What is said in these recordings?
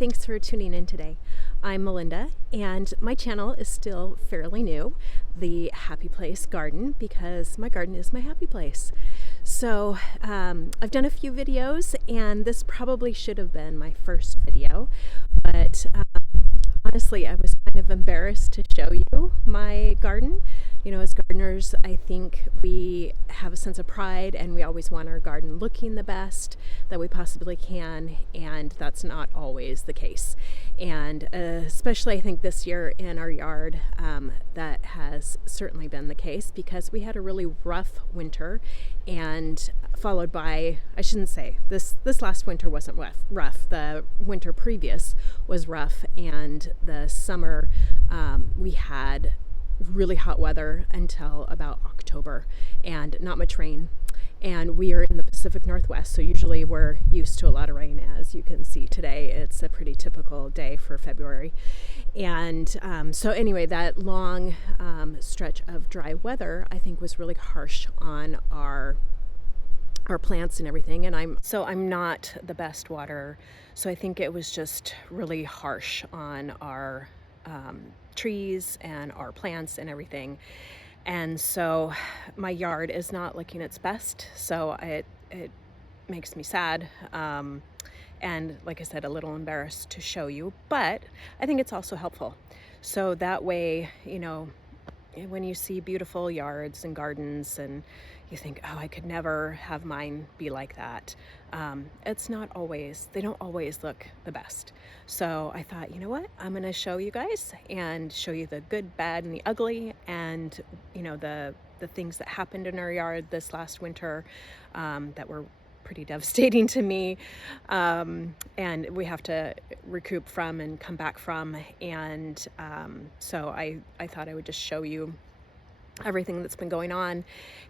thanks for tuning in today. I'm Melinda, and my channel is still fairly new, The Happy Place Garden, because my garden is my happy place. So I've done a few videos, and this probably should have been my first video, but honestly, I was kind of embarrassed to show you my garden. You know, as gardeners, I think we have a sense of pride and we always want our garden looking the best that we possibly can, and that's not always the case. And especially I think this year in our yard, that has certainly been the case because we had a really rough winter, and followed by, I shouldn't say, this last winter wasn't rough. The winter previous was rough, and the summer we had really hot weather until about October and not much rain. And we are in the Pacific Northwest, so usually we're used to a lot of rain. As you can see today, it's a pretty typical day for February. And so anyway, that long stretch of dry weather I think was really harsh on our plants and everything, and I'm not the best waterer, so I think it was just really harsh on our trees and our plants and everything. And so my yard is not looking its best, so it makes me sad, and like I said, a little embarrassed to show you, but I think it's also helpful. So that way, you know, when you see beautiful yards and gardens and you think, oh, I could never have mine be like that, it's not always, they don't always look the best. So I thought, you know what, I'm going to show you guys and show you the good, bad, and the ugly, and you know, the things that happened in our yard this last winter that were pretty devastating to me, and we have to recoup from and come back from. And so I thought I would just show you everything that's been going on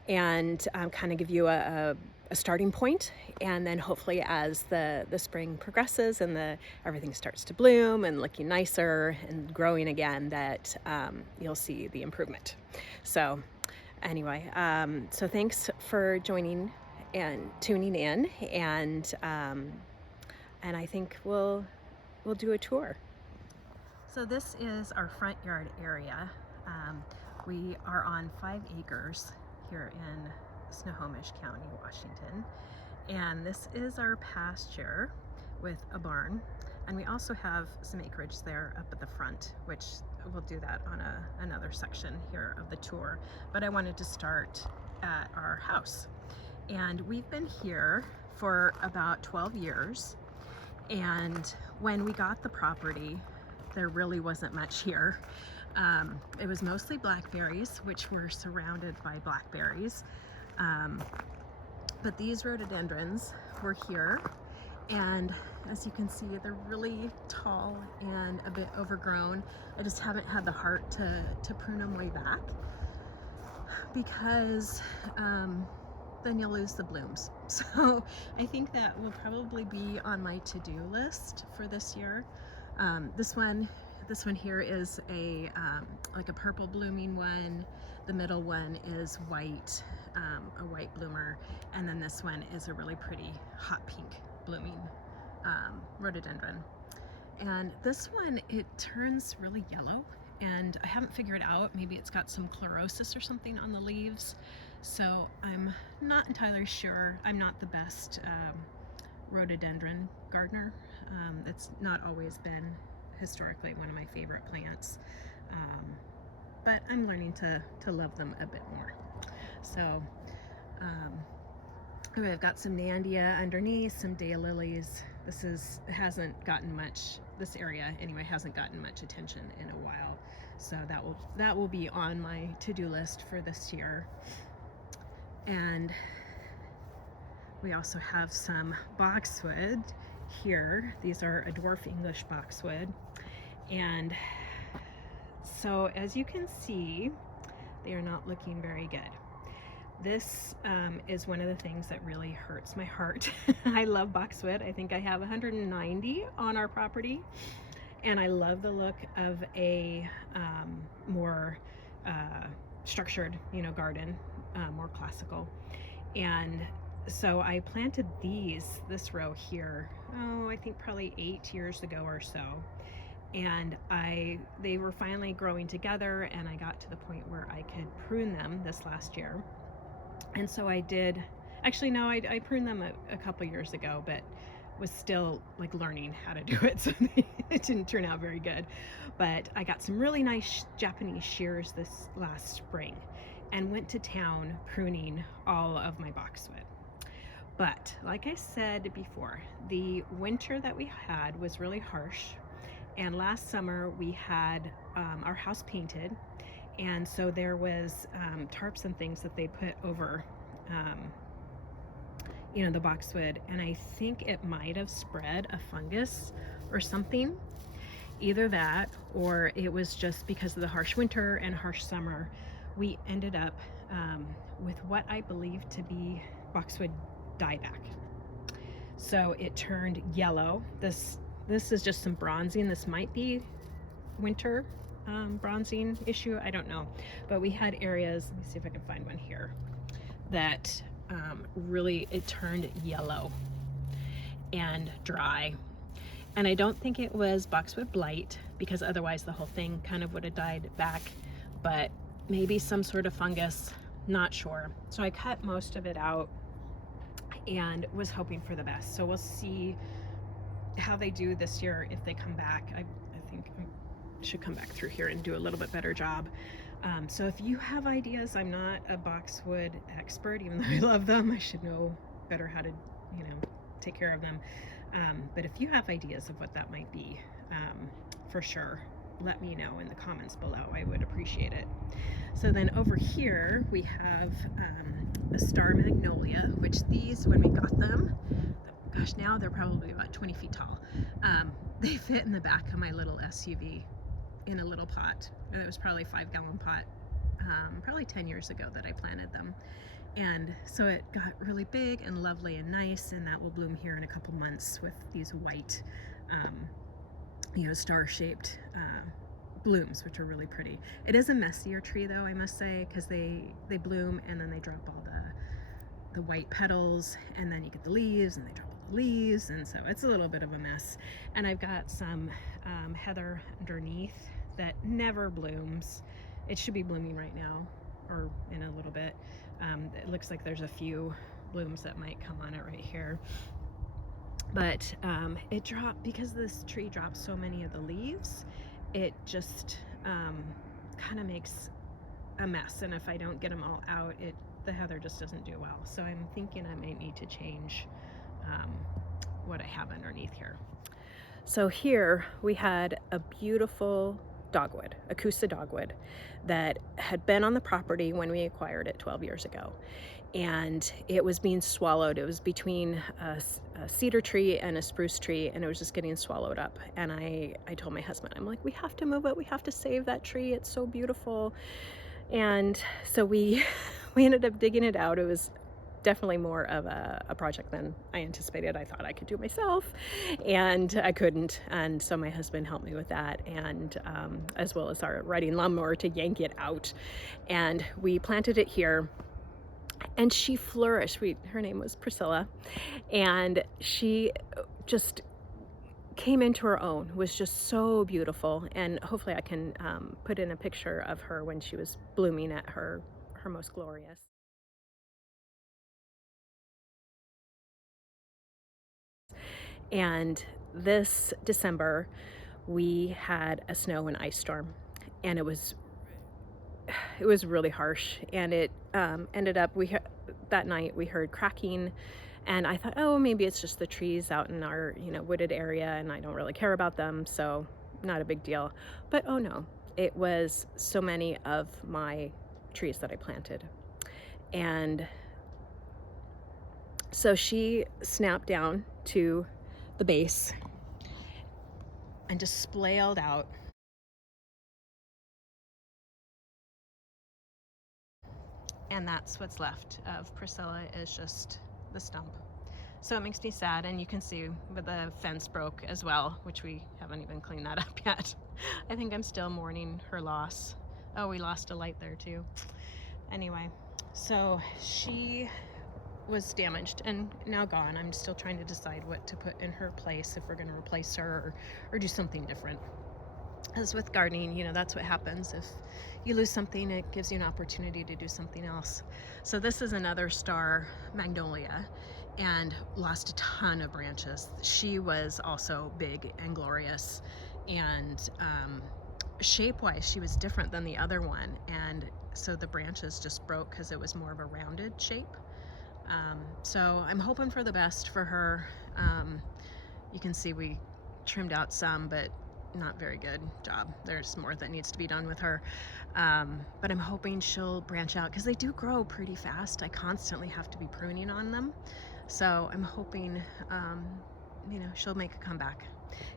and kind of give you a starting point, and then hopefully as the spring progresses and everything starts to bloom and looking nicer and growing again, that you'll see the improvement. So anyway, so thanks for joining and tuning in, and I think we'll do a tour. So this is our front yard area. We are on 5 acres here in Snohomish County, Washington, and this is our pasture with a barn, and we also have some acreage there up at the front, which we'll do that on another section here of the tour. But I wanted to start at our house. And we've been here for about 12 years. And when we got the property, there really wasn't much here. It was mostly blackberries, which were surrounded by blackberries. But these rhododendrons were here. And as you can see, they're really tall and a bit overgrown. I just haven't had the heart to prune them way back, because then you'll lose the blooms. So I think that will probably be on my to-do list for this year. This one here is like a purple blooming one. The middle one is white, a white bloomer, and then this one is a really pretty hot pink blooming rhododendron. And this one, it turns really yellow, and I haven't figured out, maybe it's got some chlorosis or something on the leaves. So I'm not entirely sure. I'm not the best rhododendron gardener. It's not always been historically one of my favorite plants, but I'm learning to love them a bit more. So I've got some Nandia underneath, some daylilies. This area anyway hasn't gotten much attention in a while, so that will be on my to-do list for this year. And we also have some boxwood here. These are a dwarf English boxwood, and so as you can see, they are not looking very good. This is one of the things that really hurts my heart. I love boxwood. I think I have 190 on our property, and I love the look of a more structured, you know, garden, more classical. And so I planted this row here I think probably 8 years ago or so. And they were finally growing together, and I got to the point where I could prune them this last year. And so I did. Actually, no, I pruned them a couple years ago, but was still like learning how to do it, so it didn't turn out very good. But I got some really nice Japanese shears this last spring and went to town pruning all of my boxwood. But like I said before, the winter that we had was really harsh, and last summer we had our house painted, and so there was tarps and things that they put over the boxwood, and I think it might have spread a fungus or something. Either that, or it was just because of the harsh winter and harsh summer, we ended up with what I believe to be boxwood dieback. So it turned yellow. This is just some bronzing. This might be winter bronzing issue, I don't know. But we had areas, let me see if I can find one here, that really it turned yellow and dry. And I don't think it was boxwood blight, because otherwise the whole thing kind of would have died back, but maybe some sort of fungus, not sure. So I cut most of it out and was hoping for the best. So we'll see how they do this year if they come back. I think I should come back through here and do a little bit better job. So if you have ideas, I'm not a boxwood expert, even though I love them. I should know better how to, take care of them. But if you have ideas of what that might be, for sure, let me know in the comments below. I would appreciate it. So then over here we have a star magnolia, which these, when we got them, gosh, now they're probably about 20 feet tall. They fit in the back of my little SUV in a little pot. It was probably a 5-gallon pot, probably 10 years ago that I planted them. And so it got really big and lovely and nice, and that will bloom here in a couple months with these white, star-shaped blooms, which are really pretty. It is a messier tree though, I must say, because they bloom and then they drop all the white petals, and then you get the leaves and they drop all the leaves, and so it's a little bit of a mess. And I've got some heather underneath that never blooms. It should be blooming right now or in a little bit. It looks like there's a few blooms that might come on it right here, but it dropped because this tree drops so many of the leaves. It just kind of makes a mess, and if I don't get them all out, the heather just doesn't do well. So I'm thinking I might need to change what I have underneath here. So here we had a beautiful dogwood, Akusa dogwood, that had been on the property when we acquired it 12 years ago. And it was being swallowed. It was between a cedar tree and a spruce tree, and it was just getting swallowed up. And I told my husband, I'm like, we have to move it. We have to save that tree. It's so beautiful. And so we ended up digging it out. It was definitely more of a project than I anticipated. I thought I could do it myself, and I couldn't. And so my husband helped me with that, and as well as our riding lawnmower to yank it out. And we planted it here, and she flourished. Her name was Priscilla, and she just came into her own, was just so beautiful. And hopefully I can put in a picture of her when she was blooming at her most glorious. And this December we had a snow and ice storm, and it was really harsh, and it ended up that night we heard cracking, and I thought, oh, maybe it's just the trees out in our wooded area, and I don't really care about them, so not a big deal. But oh no, it was so many of my trees that I planted. And so she snapped down to the base and just splayed out. And that's what's left of Priscilla, is just the stump. So it makes me sad, and you can see where the fence broke as well, which we haven't even cleaned that up yet. I think I'm still mourning her loss. Oh, we lost a light there too. Anyway, so she was damaged and now gone. I'm still trying to decide what to put in her place, if we're going to replace her or do something different. As with gardening, you know, that's what happens. If you lose something, it gives you an opportunity to do something else. So this is another star magnolia and lost a ton of branches. She was also big and glorious, and shape-wise, she was different than the other one. And so the branches just broke because it was more of a rounded shape. So I'm hoping for the best for her. You can see we trimmed out some, but not very good job. There's more that needs to be done with her. But I'm hoping she'll branch out because they do grow pretty fast. I constantly have to be pruning on them. So I'm hoping, you know, she'll make a comeback.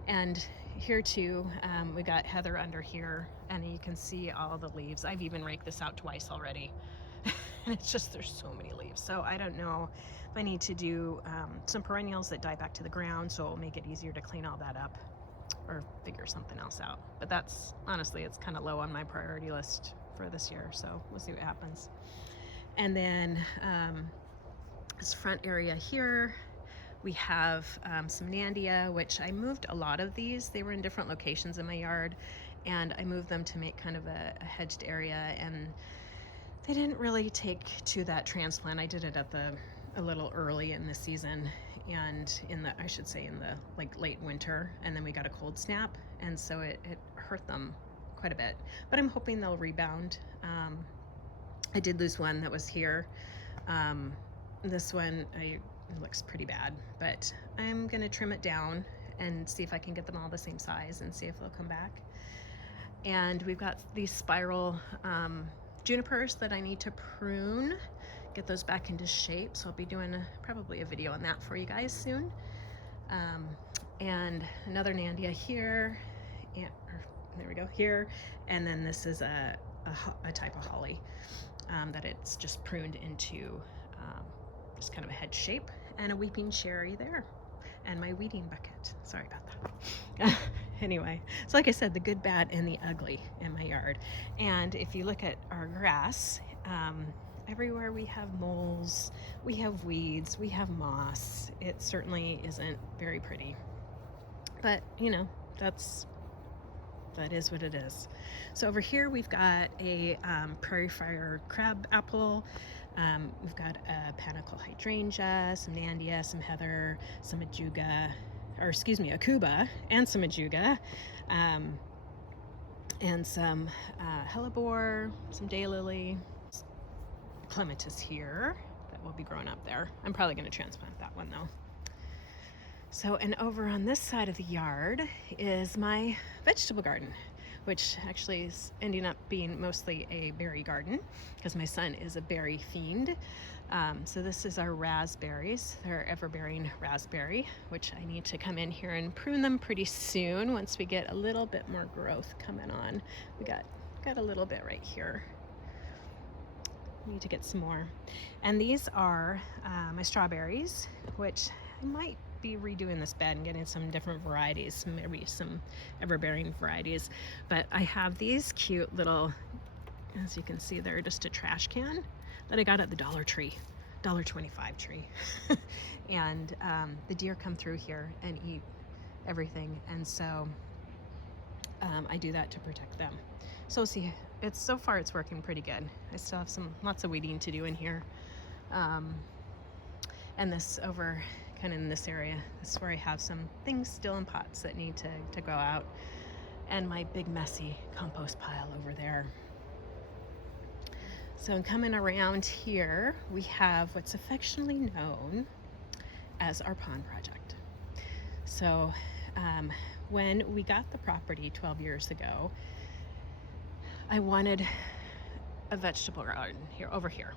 And here too, we got heather under here, and you can see all the leaves. I've even raked this out twice already. It's just, there's so many leaves. So I don't know if I need to do some perennials that die back to the ground, so it'll make it easier to clean all that up, or figure something else out. But that's, honestly, it's kind of low on my priority list for this year, so we'll see what happens. And then this front area here, we have some Nandia, which I moved a lot of these. They were in different locations in my yard, and I moved them to make kind of a hedged area, and they didn't really take to that transplant. I did it at a little early in the season, and in the, I should say, in the like late winter, and then we got a cold snap, and so it hurt them quite a bit. But I'm hoping they'll rebound. I did lose one that was here. This one, it looks pretty bad, but I'm gonna trim it down and see if I can get them all the same size and see if they'll come back. And we've got these spiral junipers that I need to prune, get those back into shape. So I'll be doing probably a video on that for you guys soon. And another Nandia here, and there we go, here. And then this is a type of holly that it's just pruned into just kind of a head shape, and a weeping cherry there, and my weeding bucket. Sorry about that. Anyway, so like I said, the good, bad, and the ugly in my yard. And if you look at our grass, everywhere we have moles, we have weeds, we have moss. It certainly isn't very pretty, but you know, that is what it is. So over here we've got a prairie fire crab apple. We've got a panicle hydrangea, some Nandia, some heather, some ajuga, or excuse me, acuba, and some ajuga, and some hellebore, some daylily, clematis here that will be growing up there. I'm probably going to transplant that one though. So, and over on this side of the yard is my vegetable garden, which actually is ending up being mostly a berry garden because my son is a berry fiend. So this is our raspberries. They're ever-bearing raspberry, which I need to come in here and prune them pretty soon once we get a little bit more growth coming on. We got a little bit right here. Need to get some more. And these are my strawberries, which I might be redoing this bed and getting some different varieties, maybe some ever-bearing varieties. But I have these cute little, as you can see, they're just a trash can that I got at the Dollar Tree, $1.25 tree. And the deer come through here and eat everything, and so I do that to protect them. So see, it's so far it's working pretty good. I still have lots of weeding to do in here. And this over kind of in this area, this is where I have some things still in pots that need to go out, and my big messy compost pile over there. So coming around here, we have what's affectionately known as our pond project. So when we got the property 12 years ago, I wanted a vegetable garden over here.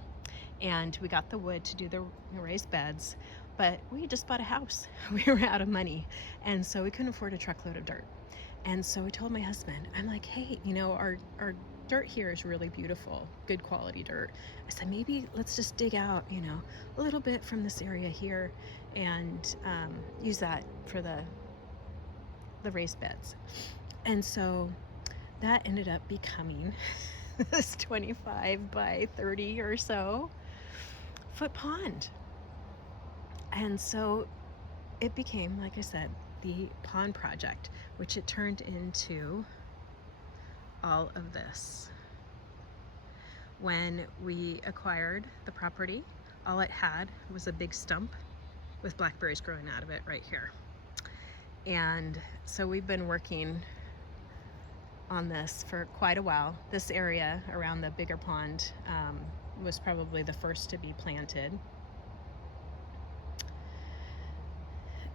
And we got the wood to do the raised beds, but we just bought a house. We were out of money, and so we couldn't afford a truckload of dirt. And so I told my husband, I'm like, hey, you know, our dirt here is really beautiful, good quality dirt. I said, maybe let's just dig out, you know, a little bit from this area here and use that for the raised beds. And so that ended up becoming this 25 by 30 or so foot pond. And so it became, like I said, the pond project, which it turned into all of this. When we acquired the property, all it had was a big stump with blackberries growing out of it right here. And so we've been working on this for quite a while. This area around the bigger pond was probably the first to be planted.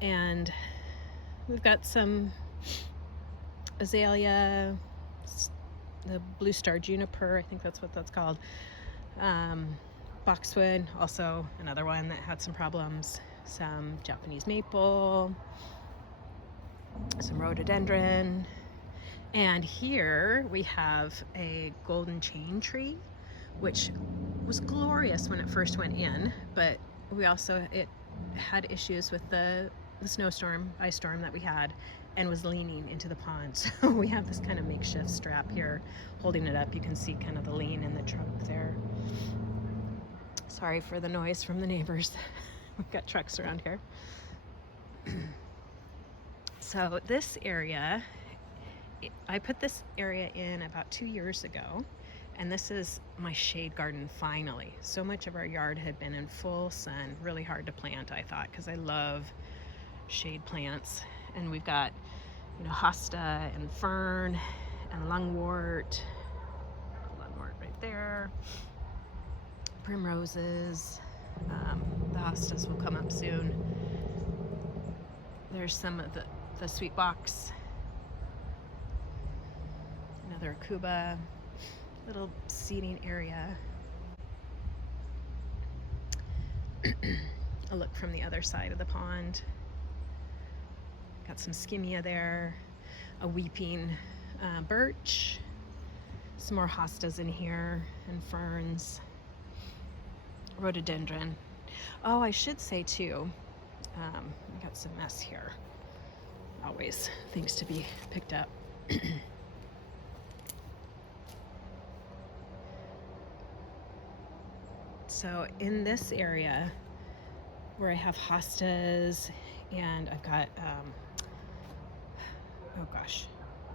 And we've got some azalea, the blue star juniper, I think that's what that's called. Boxwood, also another one that had some problems. Some Japanese maple, some rhododendron. And here we have a golden chain tree, which was glorious when it first went in, but it had issues with the snowstorm, ice storm that we had, and was leaning into the pond. So we have this kind of makeshift strap here holding it up. You can see kind of the lean in the trunk there. Sorry for the noise from the neighbors. We've got trucks around here. So this area, I put this area in about 2 years ago, and this is my shade garden finally. So much of our yard had been in full sun, really hard to plant, I thought, because I love shade plants. And we've got, hosta and fern and lungwort right there, primroses. The hostas will come up soon. There's some of the sweet box, another akuba, little seating area. A look from the other side of the pond. Got some skimmia there, a weeping birch, some more hostas in here, and ferns, rhododendron. Oh, I should say too, we got some mess here. Always things to be picked up. So in this area where I have hostas and I've got, oh gosh,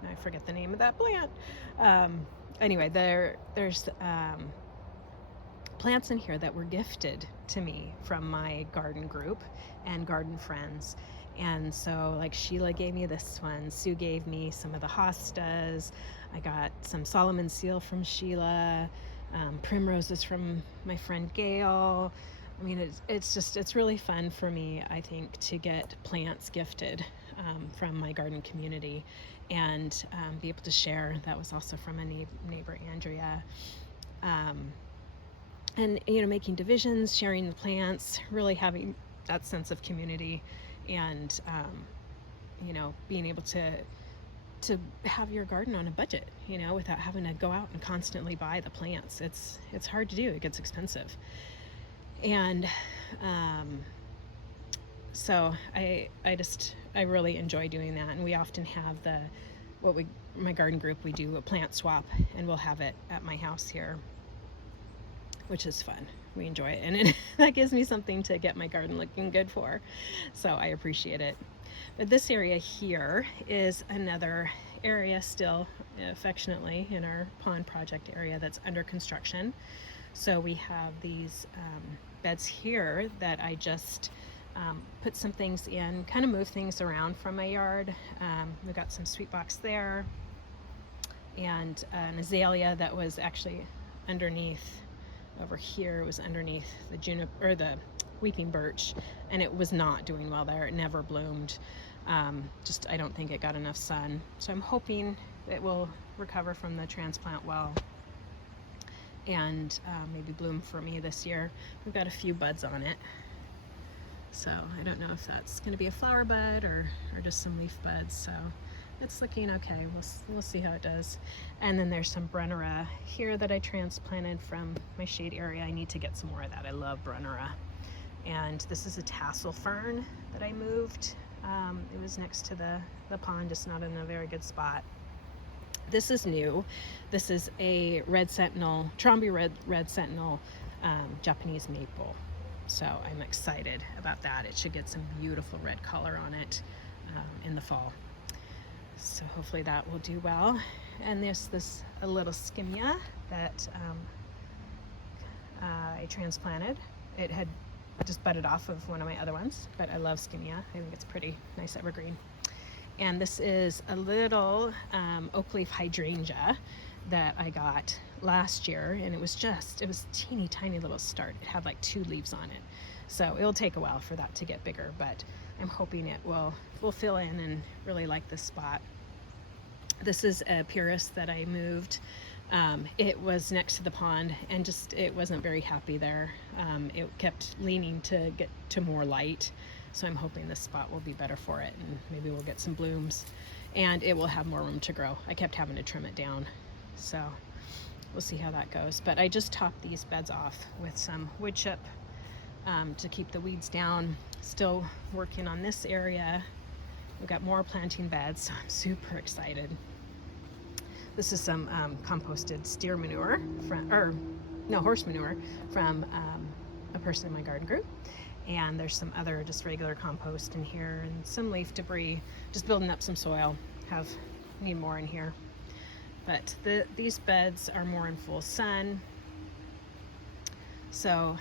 I forget the name of that plant. Anyway, there's plants in here that were gifted to me from my garden group and garden friends. And so like Sheila gave me this one, Sue gave me some of the hostas, I got some Solomon seal from Sheila, primroses from my friend Gail. I mean, it's really fun for me, I think, to get plants gifted from my garden community and be able to share. That was also from a neighbor, Andrea. And, making divisions, sharing the plants, really having that sense of community and, being able to have your garden on a budget, without having to go out and constantly buy the plants. It's hard to do. It gets expensive. And so I really enjoy doing that. And we often have my garden group, we do a plant swap, and we'll have it at my house here, which is fun. We enjoy it, and that gives me something to get my garden looking good for. So I appreciate it. But this area here is another area still affectionately in our pond project area that's under construction. So we have these beds here that I just put some things in, kind of move things around from my yard. We've got some sweet box there and an azalea that was actually underneath. Over here, it was underneath the juniper or the weeping birch, and it was not doing well there. It never bloomed. I don't think it got enough sun. So I'm hoping it will recover from the transplant well and maybe bloom for me this year. We've got a few buds on it. So I don't know if that's going to be a flower bud or just some leaf buds. So it's looking okay. We'll see how it does. And then there's some Brennera here that I transplanted from my shade area. I need to get some more of that. I love Brennera. And this is a tassel fern that I moved. It was next to the pond, just not in a very good spot. This is new. This is a red sentinel, Trombe red sentinel Japanese maple. So I'm excited about that. It should get some beautiful red color on it in the fall. So hopefully that will do well. And there's a little skimia that I transplanted. It had just budded off of one of my other ones, but I love skimia. I think it's pretty nice evergreen. And this is a little oak leaf hydrangea that I got last year, and it was teeny tiny little start. It had like 2 leaves on it, so it'll take a while for that to get bigger, but I'm hoping it will fill in and really like this spot. This is a purus that I moved. It was next to the pond, and it wasn't very happy there. It kept leaning to get to more light, so I'm hoping this spot will be better for it, and maybe we'll get some blooms and it will have more room to grow. I kept having to trim it down, so we'll see how that goes. But I just topped these beds off with some wood chip to keep the weeds down. Still working on this area. We've got more planting beds, so I'm super excited. This is some composted steer manure horse manure from a person in my garden group. And there's some other just regular compost in here, and some leaf debris, just building up some soil. Need more in here. But these beds are more in full sun, so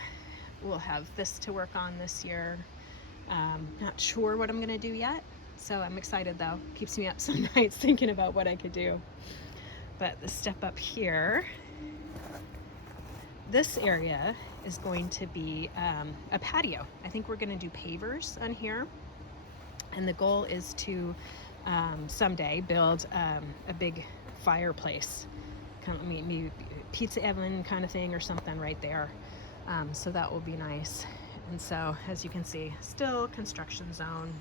we'll have this to work on this year. Not sure what I'm gonna do yet, so I'm excited though. Keeps me up some nights thinking about what I could do. But the step up here, this area is going to be a patio. I think we're going to do pavers on here, and the goal is to someday build a big fireplace, kind of maybe pizza oven kind of thing or something right there. So that will be nice. And so, as you can see, still construction zone,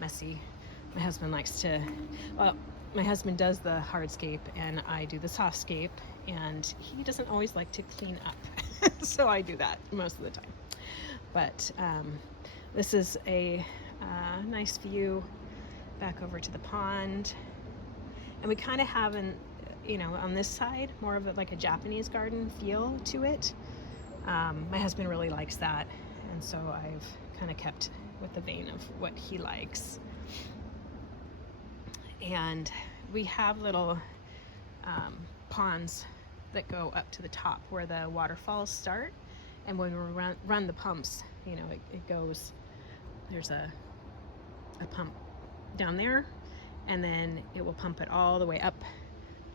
messy. My husband my husband does the hardscape and I do the softscape, and he doesn't always like to clean up. So I do that most of the time. But this is a nice view back over to the pond. And we kind of have on this side, more of like a Japanese garden feel to it. My husband really likes that. And so I've kind of kept with the vein of what he likes. And we have little ponds that go up to the top where the waterfalls start. And when we run the pumps, it goes, there's a pump down there, and then it will pump it all the way up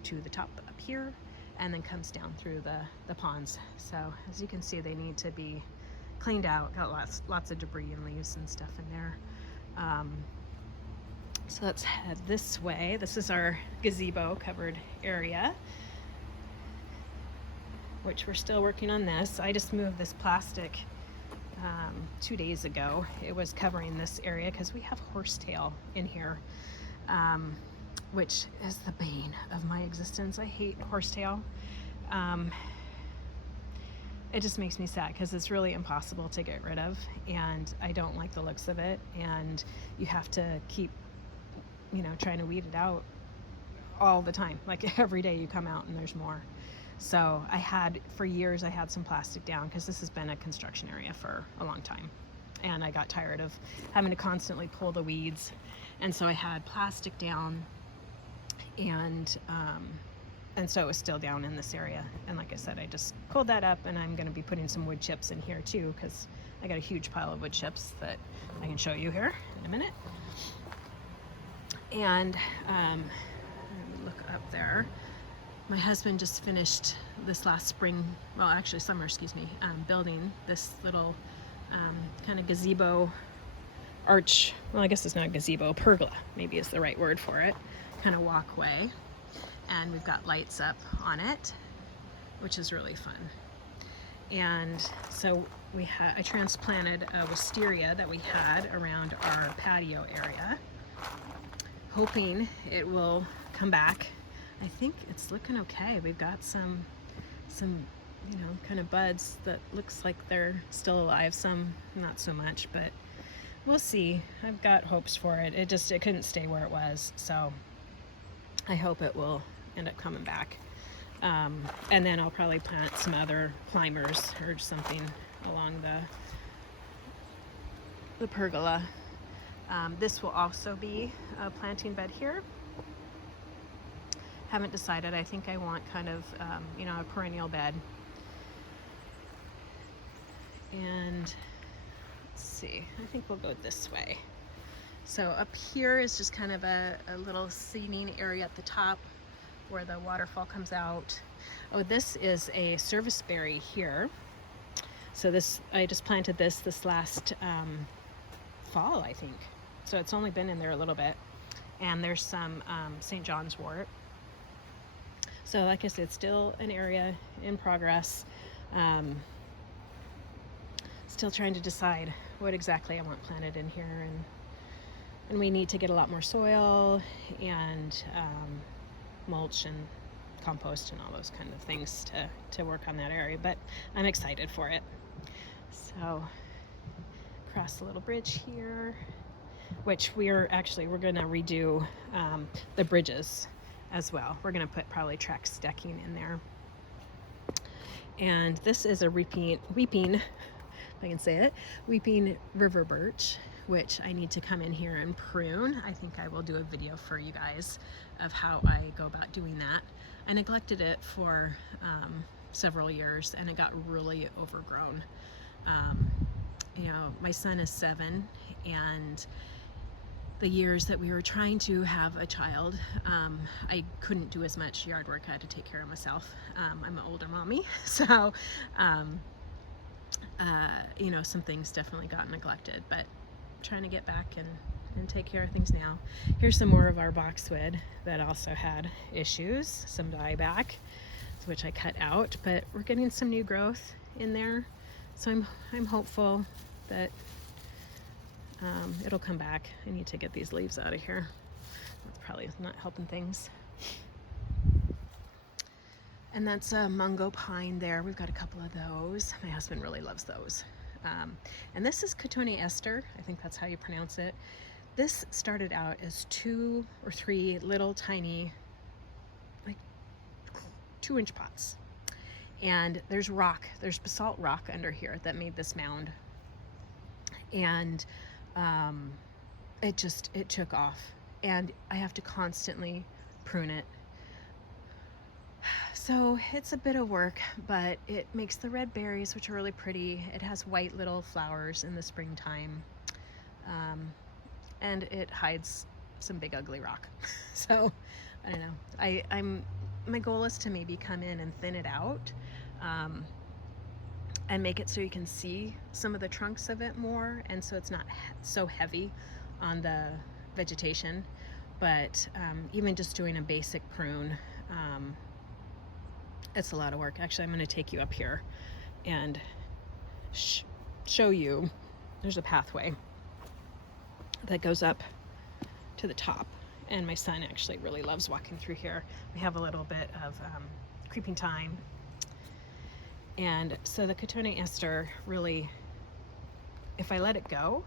to the top up here, and then comes down through the ponds. So as you can see, they need to be cleaned out. Got lots of debris and leaves and stuff in there. So let's head this way. This is our gazebo covered area, which we're still working on this. I just moved this plastic 2 days ago. It was covering this area because we have horsetail in here, which is the bane of my existence. I hate horsetail. It just makes me sad because it's really impossible to get rid of, and I don't like the looks of it, and you have to keep trying to weed it out all the time. Like every day you come out and there's more. So for years I had some plastic down because this has been a construction area for a long time, and I got tired of having to constantly pull the weeds, and so I had plastic down, and so it was still down in this area. And like I said, I just pulled that up, and I'm going to be putting some wood chips in here too, because I got a huge pile of wood chips that I can show you here in a minute. And look up there. My husband just finished this last spring, summer, building this little kind of gazebo arch. Well, I guess it's not a gazebo, pergola maybe is the right word for it, kind of walkway. And we've got lights up on it, which is really fun. And so I transplanted a wisteria that we had around our patio area, hoping it will come back. I think it's looking okay. We've got some kind of buds that looks like they're still alive, some not so much, but we'll see. I've got hopes for it. It couldn't stay where it was, so I hope it will end up coming back. And then I'll probably plant some other climbers or something along the pergola. This will also be a planting bed here. Haven't decided. I think I want kind of, you know, a perennial bed. And let's see, I think we'll go this way. So up here is just kind of a little seating area at the top where the waterfall comes out. Oh, this is a serviceberry here. So this, I just planted this last fall, I think. So it's only been in there a little bit. And there's some St. John's wort. So like I said, still an area in progress. Still trying to decide what exactly I want planted in here, and we need to get a lot more soil and mulch and compost and all those kind of things to work on that area, but I'm excited for it. So cross a little bridge here, which we're gonna redo the bridges as well. We're gonna put probably Trex decking in there. And this is a weeping, if I can say it, weeping river birch, which I need to come in here and prune. I think I will do a video for you guys of how I go about doing that. I neglected it for several years and it got really overgrown. You know, my son is 7, and the years that we were trying to have a child, I couldn't do as much yard work. I had to take care of myself. I'm an older mommy, so you know, some things definitely got neglected, but trying to get back and take care of things now. Here's some more of our boxwood that also had issues, some dieback, which I cut out, but we're getting some new growth in there. So I'm hopeful that it'll come back. I need to get these leaves out of here. That's probably not helping things. And that's a mungo pine there. We've got a couple of those. My husband really loves those. And this is Cotoné ester. I think that's how you pronounce it. This started out as 2 or 3 little tiny, like 2-inch pots. And there's basalt rock under here that made this mound. And it took off. And I have to constantly prune it. So it's a bit of work, but it makes the red berries, which are really pretty. It has white little flowers in the springtime. And it hides some big ugly rock. So I don't know. My goal is to maybe come in and thin it out, and make it so you can see some of the trunks of it more, and so it's not so heavy on the vegetation. But even just doing a basic prune, it's a lot of work. Actually, I'm going to take you up here and show you. There's a pathway that goes up to the top, and my son actually really loves walking through here. We have a little bit of creeping thyme, and so the Cotoné ester really, if I let it go,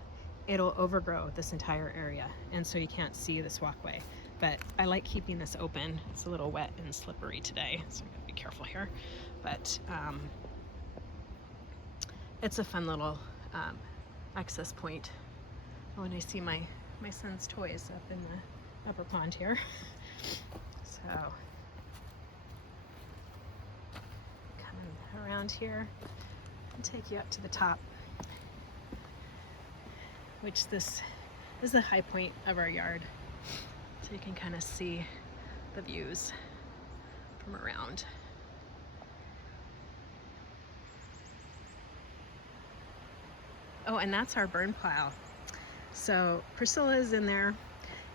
it'll overgrow this entire area, and so you can't see this walkway. But I like keeping this open. It's a little wet and slippery today, so I'm gonna be careful here. But it's a fun little access point. Oh, and I see my son's toys up in the upper pond here. So coming around here and take you up to the top, which this is the high point of our yard. So you can kind of see the views from around. Oh, and that's our burn pile. So Priscilla is in there,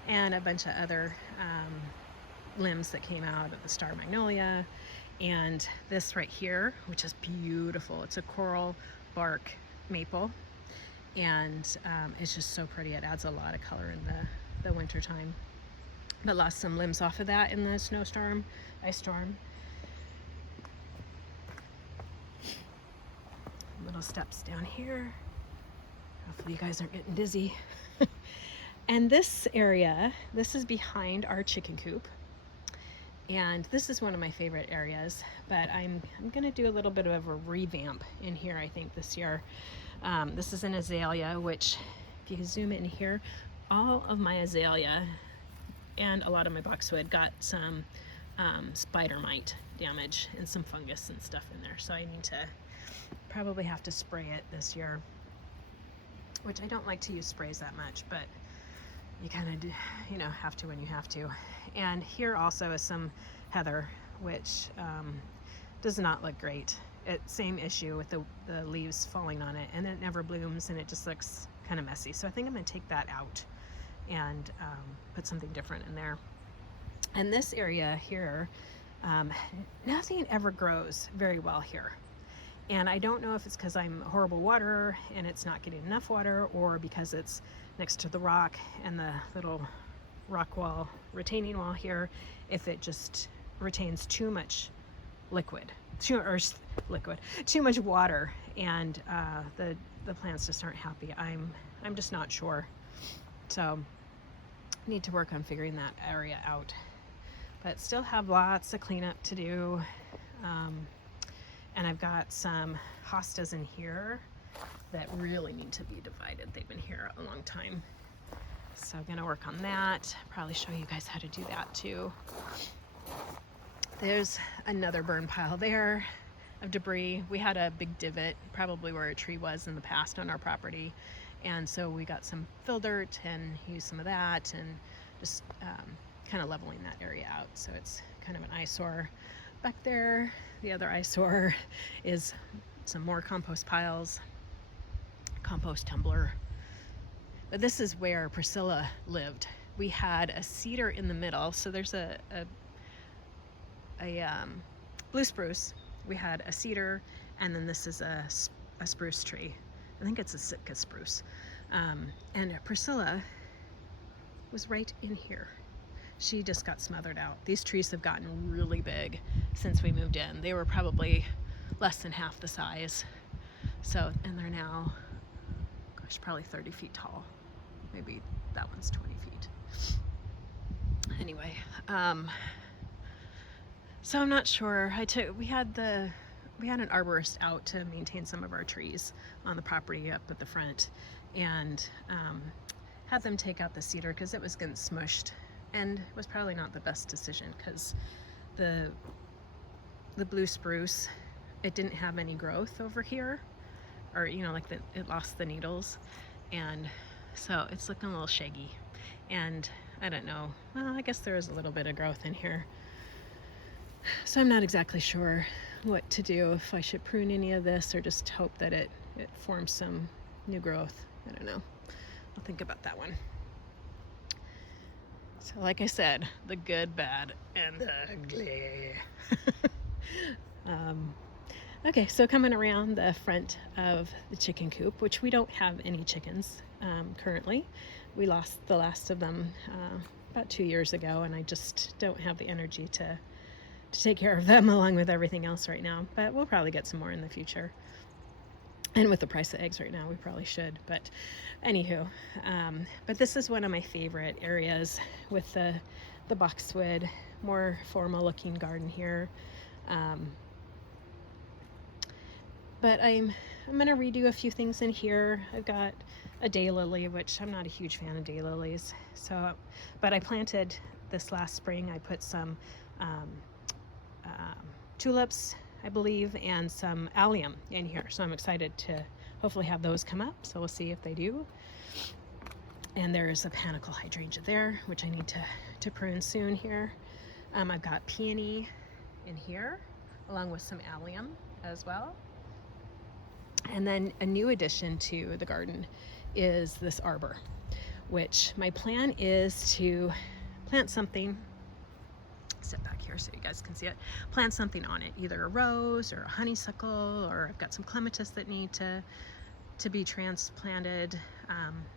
and a bunch of other limbs that came out of the star magnolia, and this right here, which is beautiful. It's a coral bark maple, and it's just so pretty. It adds a lot of color in the winter time. But lost some limbs off of that in the ice storm. Little steps down here. Hopefully you guys aren't getting dizzy. And this area, this is behind our chicken coop. And this is one of my favorite areas, but I'm gonna do a little bit of a revamp in here, I think, this year. This is an azalea, which if you can zoom in here, all of my azalea and a lot of my boxwood got some spider mite damage and some fungus and stuff in there. So I need to probably have to spray it this year, which I don't like to use sprays that much, but you kind of do, you know, have to when you have to. And here also is some heather, which does not look great. Same issue with the leaves falling on it, and it never blooms, and it just looks kind of messy. So I think I'm going to take that out and put something different in there. And this area here, nothing ever grows very well here. And I don't know if it's because I'm horrible water and it's not getting enough water, or because it's next to the rock and the little rock wall, retaining wall here, if it just retains too much too much water, and the plants just aren't happy. I'm just not sure. So need to work on figuring that area out. But still have lots of cleanup to do. And I've got some hostas in here that really need to be divided. They've been here a long time. So I'm gonna work on that. Probably show you guys how to do that too. There's another burn pile there of debris. We had a big divot, probably where a tree was in the past on our property. And so we got some fill dirt and used some of that, and just kind of leveling that area out. So it's kind of an eyesore. Back there, the other eyesore is some more compost piles, compost tumbler. But this is where Priscilla lived. We had a cedar in the middle. So there's a blue spruce. We had a cedar, and then this is a spruce tree. I think it's a Sitka spruce. And Priscilla was right in here. She just got smothered out. These trees have gotten really big since we moved in. They were probably less than half the size. So, and they're now, gosh, probably 30 feet tall. Maybe that one's 20 feet. Anyway, so I'm not sure. We had an arborist out to maintain some of our trees on the property up at the front, and had them take out the cedar because it was getting smushed. And it was probably not the best decision, because the blue spruce, it didn't have any growth over here, or it lost the needles, and so it's looking a little shaggy. And I don't know, well, I guess there is a little bit of growth in here, so I'm not exactly sure what to do, if I should prune any of this or just hope that it forms some new growth. I don't know. I'll think about that one. So like I said, the good, bad, and the ugly. Okay, so coming around the front of the chicken coop, which we don't have any chickens currently. We lost the last of them about 2 years ago, and I just don't have the energy to take care of them along with everything else right now. But we'll probably get some more in the future. And with the price of eggs right now, we probably should. But anywho, but this is one of my favorite areas with the boxwood, more formal looking garden here. But I'm gonna redo a few things in here. I've got a daylily, which I'm not a huge fan of daylilies. So, but I planted this last spring. I put some tulips, I believe, and some allium in here. So I'm excited to hopefully have those come up. So we'll see if they do. And there's a panicle hydrangea there, which I need to prune soon here. I've got peony in here, along with some allium as well. And then a new addition to the garden is this arbor, which my plan is to plant something. Sit back here so you guys can see it. Plant something on it, either a rose or a honeysuckle, or I've got some clematis that need to be transplanted.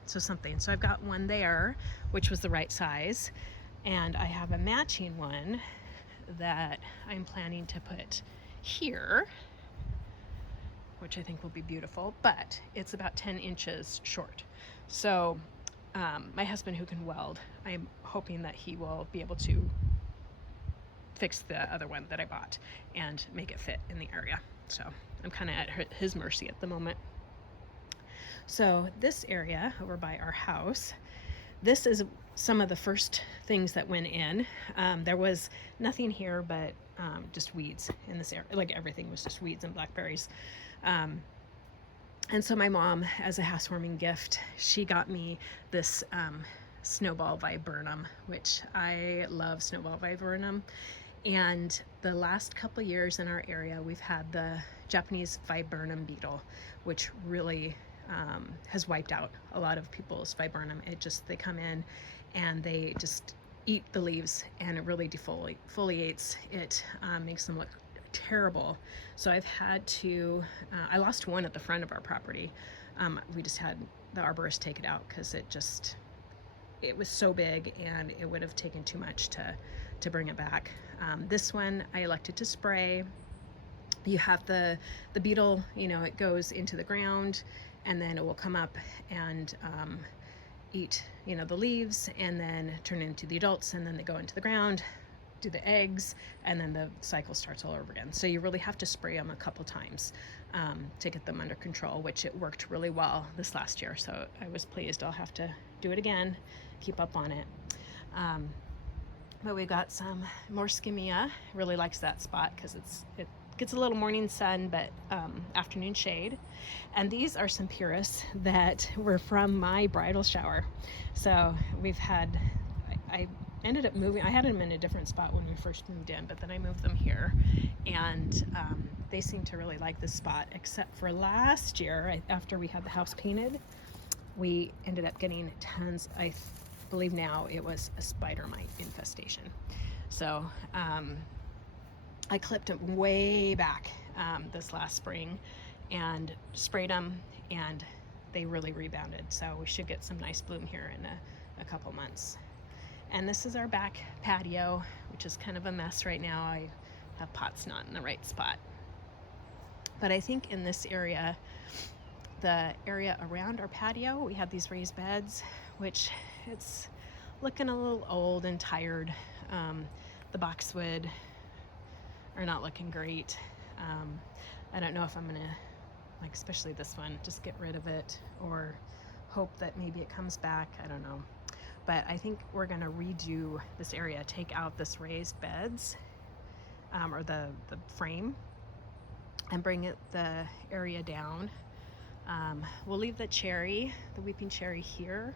So something. So I've got one there, which was the right size, and I have a matching one that I'm planning to put here, which I think will be beautiful, but it's about 10 inches short. So my husband, who can weld, I'm hoping that he will be able to fix the other one that I bought and make it fit in the area. So I'm kind of at his mercy at the moment. So this area over by our house, this is some of the first things that went in. There was nothing here but just weeds in this area. Like everything was just weeds and blackberries. And so my mom, as a housewarming gift, she got me this snowball viburnum, which I love snowball viburnum. And the last couple years in our area, we've had the Japanese viburnum beetle, which really has wiped out a lot of people's viburnum. They come in and they just eat the leaves, and it really defoliates. It makes them look terrible. So I've had to, I lost one at the front of our property. We just had the arborist take it out because it was so big and it would have taken too much to bring it back. This one I elected to spray. You have the beetle, it goes into the ground and then it will come up and eat, the leaves, and then turn into the adults, and then they go into the ground, do the eggs, and then the cycle starts all over again. So you really have to spray them a couple times to get them under control, which it worked really well this last year. So I was pleased. I'll have to do it again, keep up on it. But we got some more skimmia. Really likes that spot because it gets a little morning sun, but afternoon shade. And these are some purus that were from my bridal shower. So I ended up moving. I had them in a different spot when we first moved in, but then I moved them here, and they seem to really like this spot, except for last year, after we had the house painted, we ended up getting tons. I believe now it was a spider mite infestation. So I clipped them way back this last spring and sprayed them, and they really rebounded. So we should get some nice bloom here in a couple months. And this is our back patio, which is kind of a mess right now. I have pots not in the right spot. But I think in this area, the area around our patio, we have these raised beds, which it's looking a little old and tired. The boxwood are not looking great. I don't know if I'm gonna, especially this one, just get rid of it or hope that maybe it comes back. I don't know. But I think we're gonna redo this area, take out this raised beds or the frame, and bring the area down. We'll leave the weeping cherry here,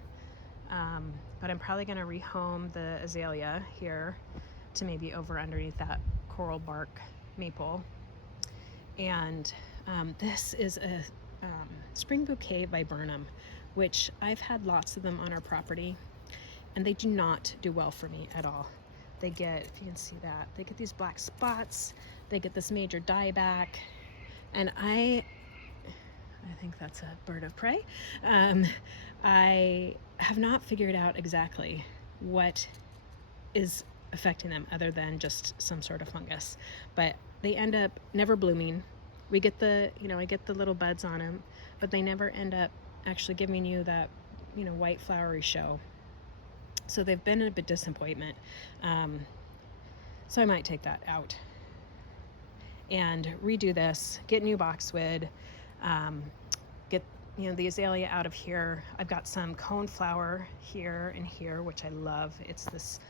but I'm probably gonna rehome the azalea here to maybe over underneath that coral bark maple. And this is a spring bouquet viburnum, which I've had lots of them on our property, and they do not do well for me at all. They get, if you can see that, they get these black spots, they get this major dieback, and I think that's a bird of prey. I have not figured out exactly what is affecting them other than just some sort of fungus, but they end up never blooming. We get I get the little buds on them, but they never end up actually giving you that, white flowery show. So they've been a bit disappointment. So I might take that out and redo this, get new boxwood, get the azalea out of here. I've got some cone flower here and here, which I love. It's this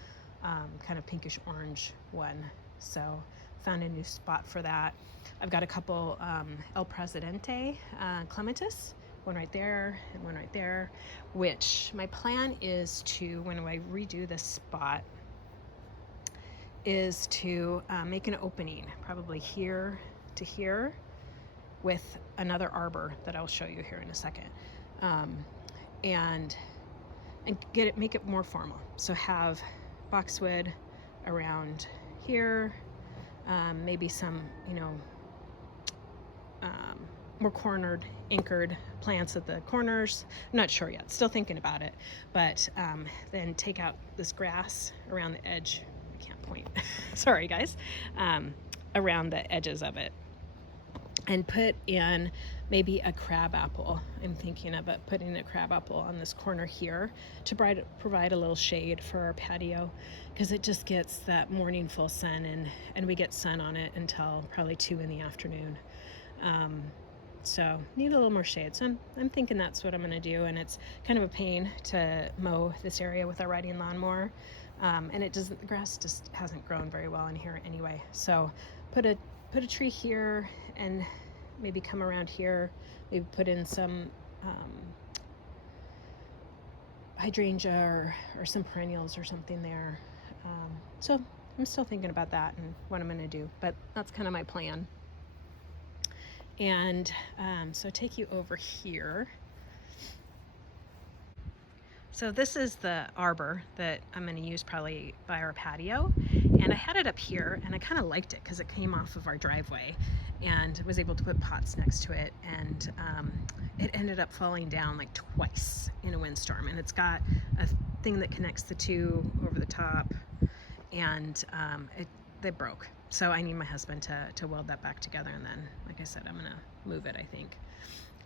kind of pinkish orange one. So found a new spot for that. I've got a couple El Presidente clematis, one right there and one right there, which my plan is to, when I redo this spot, is to make an opening, probably here to here, with another arbor that I'll show you here in a second, and make it more formal. So have boxwood around here, maybe some, more cornered, anchored plants at the corners. I'm not sure yet, still thinking about it, but then take out this grass around the edge. I can't point, sorry guys, around the edges of it, and put in maybe a crabapple. I'm thinking about putting a crabapple on this corner here to provide a little shade for our patio, because it just gets that morning full sun, and we get sun on it until probably 2 in the afternoon. So need a little more shade. So I'm thinking that's what I'm going to do. And it's kind of a pain to mow this area with a riding lawnmower. And the grass just hasn't grown very well in here anyway. So put a tree here and maybe come around here, maybe put in some hydrangea or some perennials or something there. So I'm still thinking about that and what I'm going to do, but that's kind of my plan. And so take you over here. So this is the arbor that I'm going to use probably by our patio. And I had it up here and I kind of liked it because it came off of our driveway and was able to put pots next to it. And it ended up falling down like twice in a windstorm. And it's got a thing that connects the two over the top, and they broke. So I need my husband to weld that back together. And then, like I said, I'm going to move it, I think.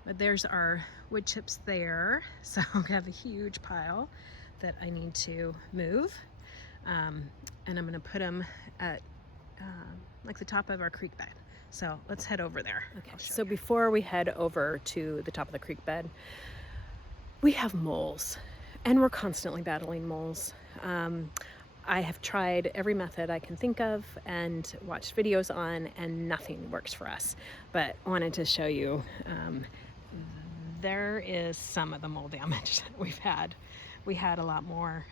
But there's our wood chips there. So I have a huge pile that I need to move. And I'm going to put them at like the top of our creek bed. So let's head over there. Okay, so before we head over to the top of the creek bed, we have moles, and we're constantly battling moles. I have tried every method I can think of and watched videos on, and nothing works for us. But I wanted to show you, there is some of the mole damage that we've had. We had a lot more.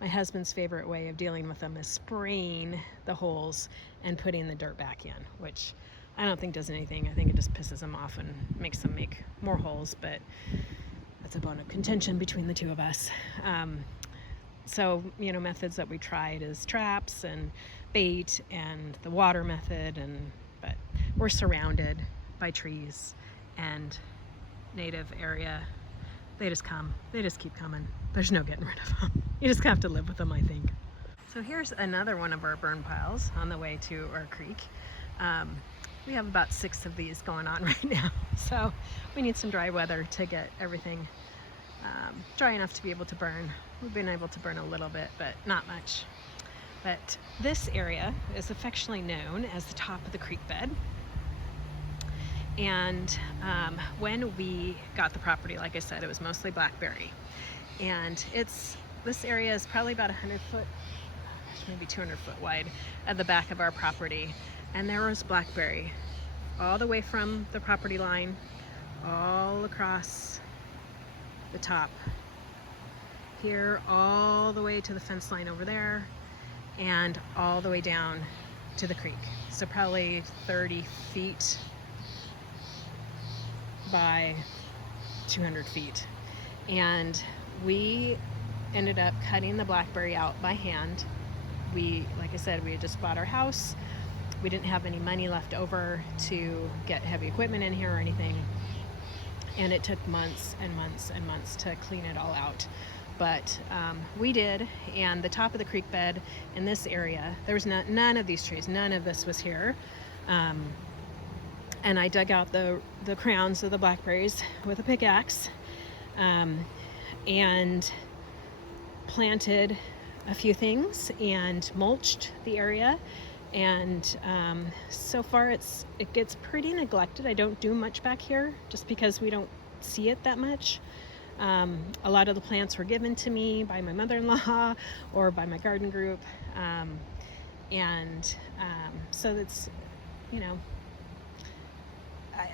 My husband's favorite way of dealing with them is spraying the holes and putting the dirt back in, which I don't think does anything. I think it just pisses them off and makes them make more holes, but that's a bone of contention between the two of us. So, methods that we tried is traps and bait and the water method, but we're surrounded by trees and native area. They just keep coming. There's no getting rid of them. You just have to live with them, I think. So here's another one of our burn piles on the way to our creek. We have about 6 of these going on right now. So we need some dry weather to get everything dry enough to be able to burn. We've been able to burn a little bit, but not much. But this area is affectionately known as the top of the creek bed. And when we got the property, like I said, it was mostly blackberry. And this area is probably about 100 foot, maybe 200 foot wide at the back of our property. And there was blackberry all the way from the property line, all across the top here, all the way to the fence line over there, and all the way down to the creek. So probably 30 feet by 200 feet. And we ended up cutting the blackberry out by hand. Like I said, we had just bought our house. We didn't have any money left over to get heavy equipment in here or anything. And it took months and months and months to clean it all out. But we did, and the top of the creek bed in this area, there was none of these trees, none of this was here. And I dug out the crowns of the blackberries with a pickaxe, and planted a few things and mulched the area. And so far it gets pretty neglected. I don't do much back here just because we don't see it that much. A lot of the plants were given to me by my mother-in-law or by my garden group. So that's,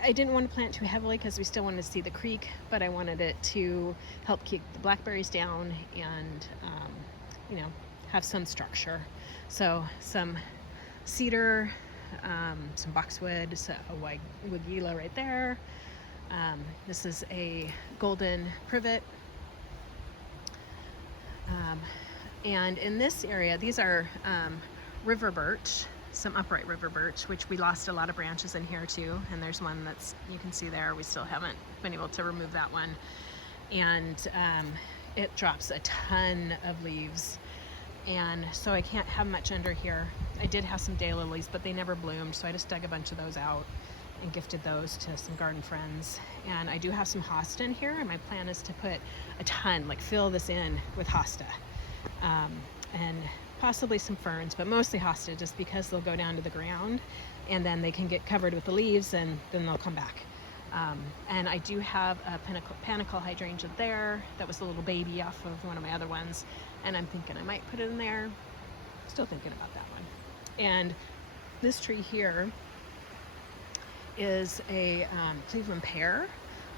I didn't want to plant too heavily because we still wanted to see the creek, but I wanted it to help keep the blackberries down and, have some structure. So some cedar, some boxwood, so a white woodgila right there. This is a golden privet. And in this area, these are river birch, some upright river birch, which we lost a lot of branches in here too. And there's one you can see there. We still haven't been able to remove that one. And it drops a ton of leaves. And so I can't have much under here. I did have some daylilies, but they never bloomed. So I just dug a bunch of those out and gifted those to some garden friends. And I do have some hosta in here, and my plan is to put a ton, fill this in with hosta. And possibly some ferns, but mostly hosta, just because they'll go down to the ground and then they can get covered with the leaves and then they'll come back. And I do have a panicle hydrangea there that was a little baby off of one of my other ones, and I'm thinking I might put it in there. Still thinking about that one. And this tree here is a Cleveland pear,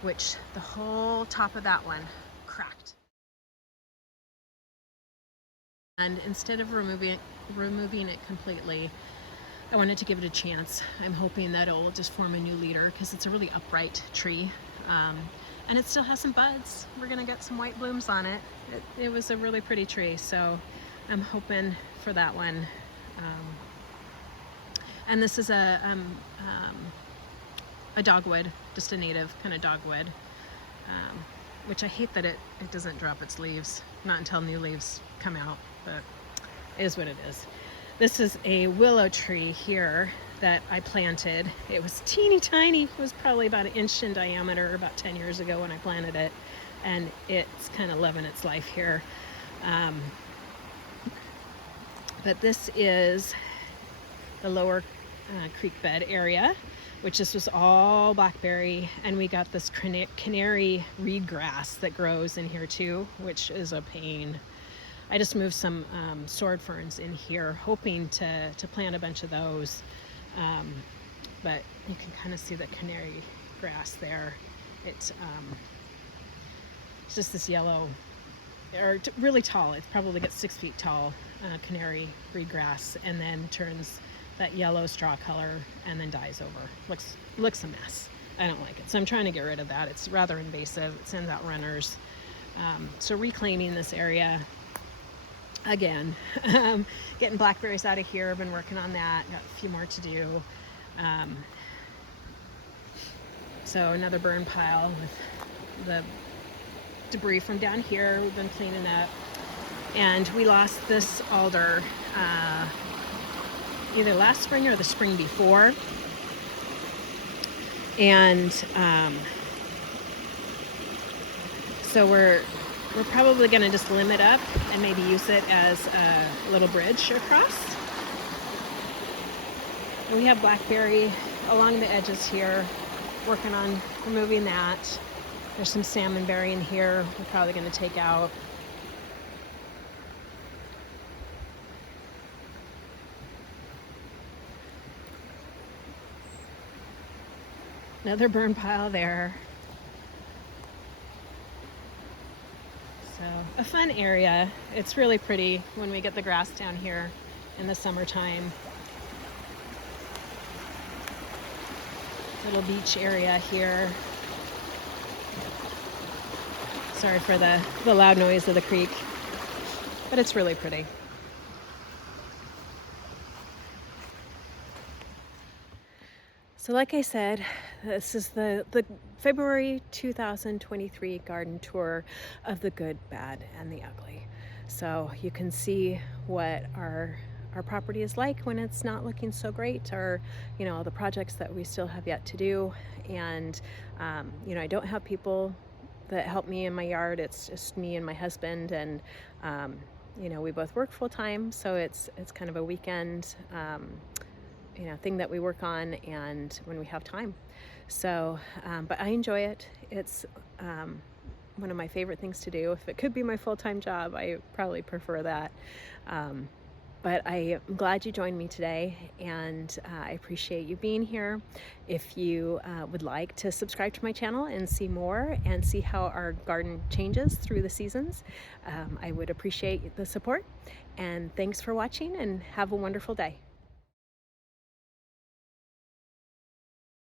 which the whole top of that one cracked. And instead of removing it completely, I wanted to give it a chance. I'm hoping that it will just form a new leader because it's a really upright tree. And it still has some buds. We're gonna get some white blooms on it. It was a really pretty tree, so I'm hoping for that one. And this is a dogwood, just a native kind of dogwood, which I hate that it doesn't drop its leaves, not until new leaves come out, but it is what it is. This is a willow tree here that I planted. It was teeny tiny. It was probably about 1 inch in diameter about 10 years ago when I planted it, and it's kind of loving its life here. But this is the lower creek bed area, which this was all blackberry, and we got this canary reed grass that grows in here too, which is a pain. I just moved some sword ferns in here, hoping to plant a bunch of those, but you can kind of see the canary grass there. It's just this yellow, or really tall. It probably gets 6 feet tall, canary reed grass, and then turns that yellow straw color and then dies over. Looks a mess. I don't like it, so I'm trying to get rid of that. It's rather invasive. It sends out runners. So reclaiming this area again. Getting blackberries out of here. I've been working on that. Got a few more to do. So another burn pile with the debris from down here. We've been cleaning up, and we lost this alder either last spring or the spring before, and so we're probably going to just limb it up and maybe use it as a little bridge across. And we have blackberry along the edges here, working on removing that. There's some salmonberry in here we're probably going to take out. Another burn pile there. So a fun area. It's really pretty when we get the grass down here in the summertime. Little beach area here. Sorry for the loud noise of the creek, but it's really pretty. So like I said, this is the February 2023 garden tour of the good, bad, and the ugly. So you can see what our property is like when it's not looking so great, or all the projects that we still have yet to do. And I don't have people that help me in my yard. It's just me and my husband, and we both work full-time, so it's kind of a weekend thing that we work on and when we have time. So but I enjoy it. It's one of my favorite things to do. If it could be my full-time job, I probably prefer that. But I am glad you joined me today, and I appreciate you being here. If you would like to subscribe to my channel and see more and see how our garden changes through the seasons, I would appreciate the support. And thanks for watching, and have a wonderful day.